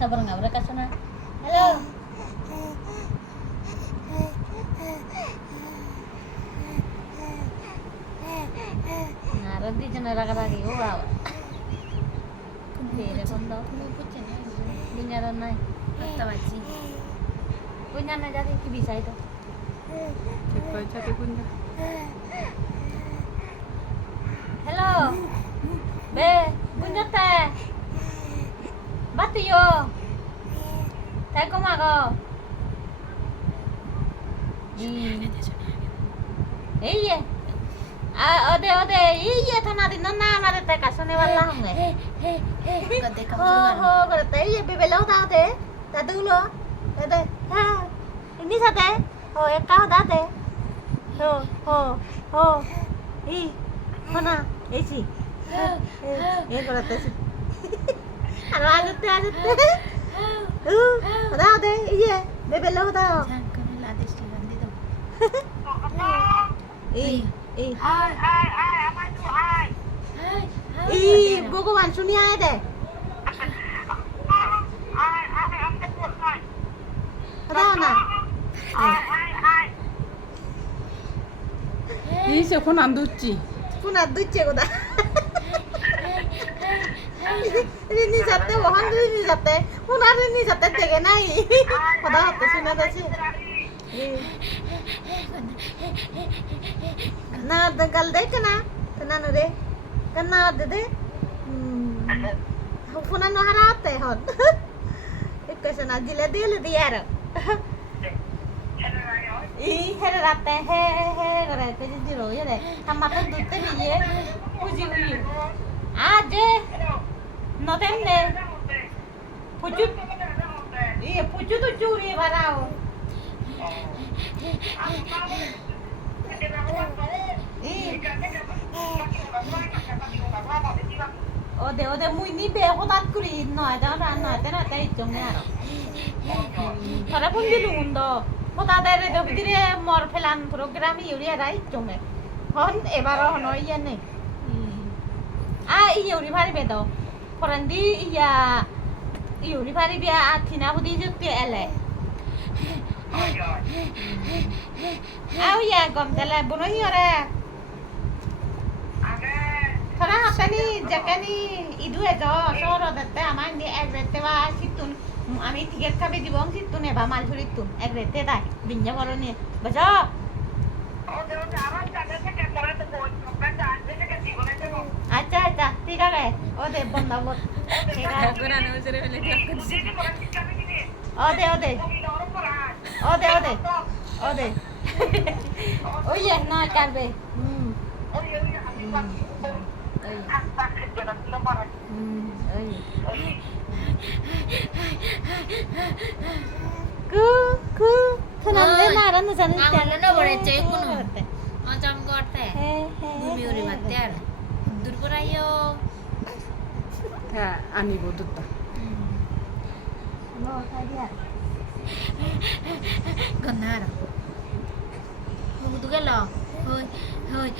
sabar nggak berangkat sana. Halo. Ngaruh di jenara lagi, wow. Beda kondo. Punya donai. Tawaci. Punya nih jadi bisa itu. 제거 자리군요. Hello. Be, punya teh. Batiyo. Teh kok mago? Iya. 어데 이게 타나디 너나 말했다 가서네 발라 홍에. 호 그랬다 이게 베벨로 다데 다들로 다데 하 ini sate oh ekau date ho mana esi 그랬다 시 알아 다데 이게 베벨로 다 잠깐만 라데스 란디도. 보고 완순이 해야 돼. 하나. 이제 혼안 듣지? 분아 늦지고다. rini sate 뭐 한두 rini sate. 분아 rini sate 되게 나이. 받아 또 순하다시. ना कल देख ना तना नु रे कन्ना दे फुना नो हराते हन एक कैसे ना जिले दिल दिया रे ई हेरे राते हे करे ते जिरो ये दे हम मत दूते भी ये पूजी हुई आज नोतेन दे पूजू ये पूजू तो चूरी भराओ 어데 무이니 배고 닷구리 너자 나한테나 때 있정네 알아. 사람 본디도 운다. 뭐다데레 더비디레 모르 플란 프로그램이 요리하라 있정네. 헌 에바로 헌어이야네. 아 이 요리 바리 배도. 포란디 이야 이 요리 바리 비야 아티나 부디 죽게 엘레. 아우야 검달라 보노이어라. Thora hapani jakani idu ejo soro dette amar ni egrete ba situn ami tiket kabe dibong situn eba mal churitun egrete dai binja boroni bajo acha tiga ge ode bonda bot tiga 그러나 어제를 వెళ్ళి ode oye no karbe 그 사람들 나라는 자는 아무나 버렸지 이거는. 어쩜 거때. 눈이 우리 맞대. 누구라요? 다 아니고 듣다. 뭐 사이야 Gần na rồi. Không tôi cái lò. Hơi. Hơi.